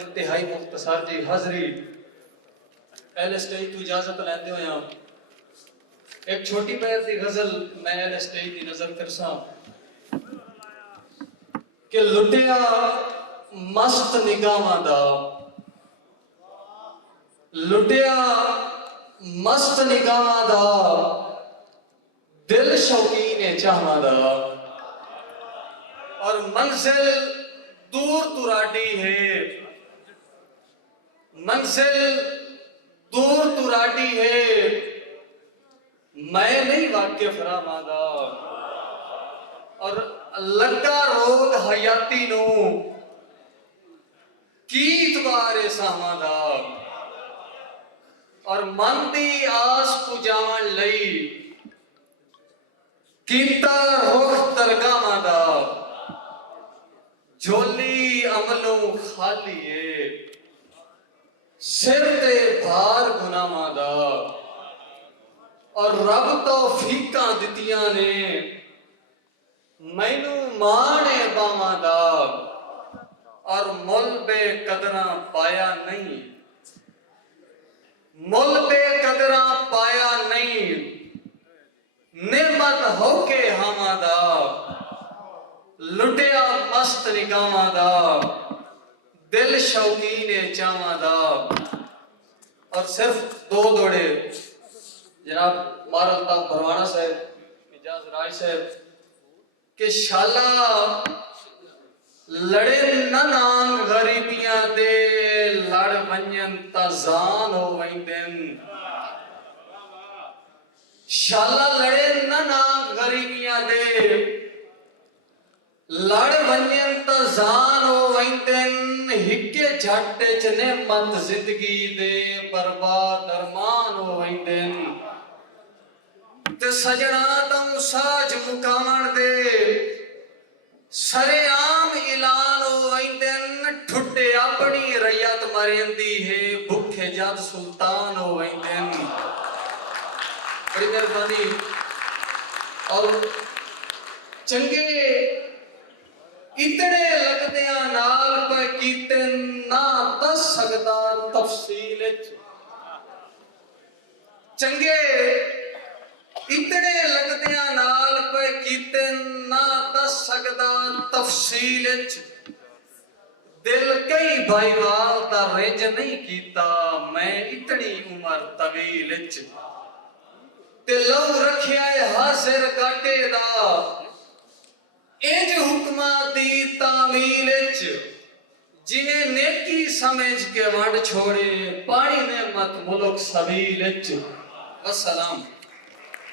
इंतहाई मुख्तसर जी हाजरी पहले स्टेज तो इजाजत लेंदे होया एक छोटी पैर दी गजल मैं स्टेज दी नजर करसा कि लुटिया मस्त निगाहां दा लुटिया मस्त निगाहां दा दिल शौकीन है चाहवां दा और मंजिल दूर तुराडी है मंजिल दूर तुराडी है मैं नहीं वाकिफ रावांगा और लगा रोग हयाती नू की इतबार सावांगा और मन दी आस पुजावन लई कीता रुख दरगाहां दा झोली अमलों खाली है सिर ते भार गुनाहां दा और रब तौफीकां दित्तियां ने मैनू माणे बावां दा और मुल बेकदरां पाया नहीं मुल बेकदरां पाया नहीं नेमत होके हावां दा लुटिया मस्त निगाहां दा दिल शौकीन चावां दा। और सिर्फ दो दौड़े जनाब मार अल्ताफ भरवाना साहब मिजाज राय साहब के शाला लड़े न नांग गरीबियां दे लड़ वंजन तजान हो वैंदन शाला लड़े न नांग गरीबियां दे लड़ वंजन तजान हो वैंदन हिक्के झट च नेमत जिंदगी दे बर्बाद अरमान हो वैंदन ते सजना तू साज मुकावण दे सरेआम ऐलान हो वैंदन ठुटे अपनी रैयत मरेंदी है भुखे जद सुल्तान हो वैंदन। बड़ी मेहरबानी। और चंगे इतने लगदियां नाल पे कीते ना दस सकदा तफसील चंगे इतने लगदियां नाल पे कीते ना दस सकदा तफसील दिल कई भाईवाल दा रिंज नहीं कीता मैं इतनी उम्र तवील ते लौ रखिया हाजिर गाटे दा इंज हुक्मा दी तामील जिन्हें नेकी समझ के वंड छोड़े पानी ने मत मुल्क सबील। अस्सलाम।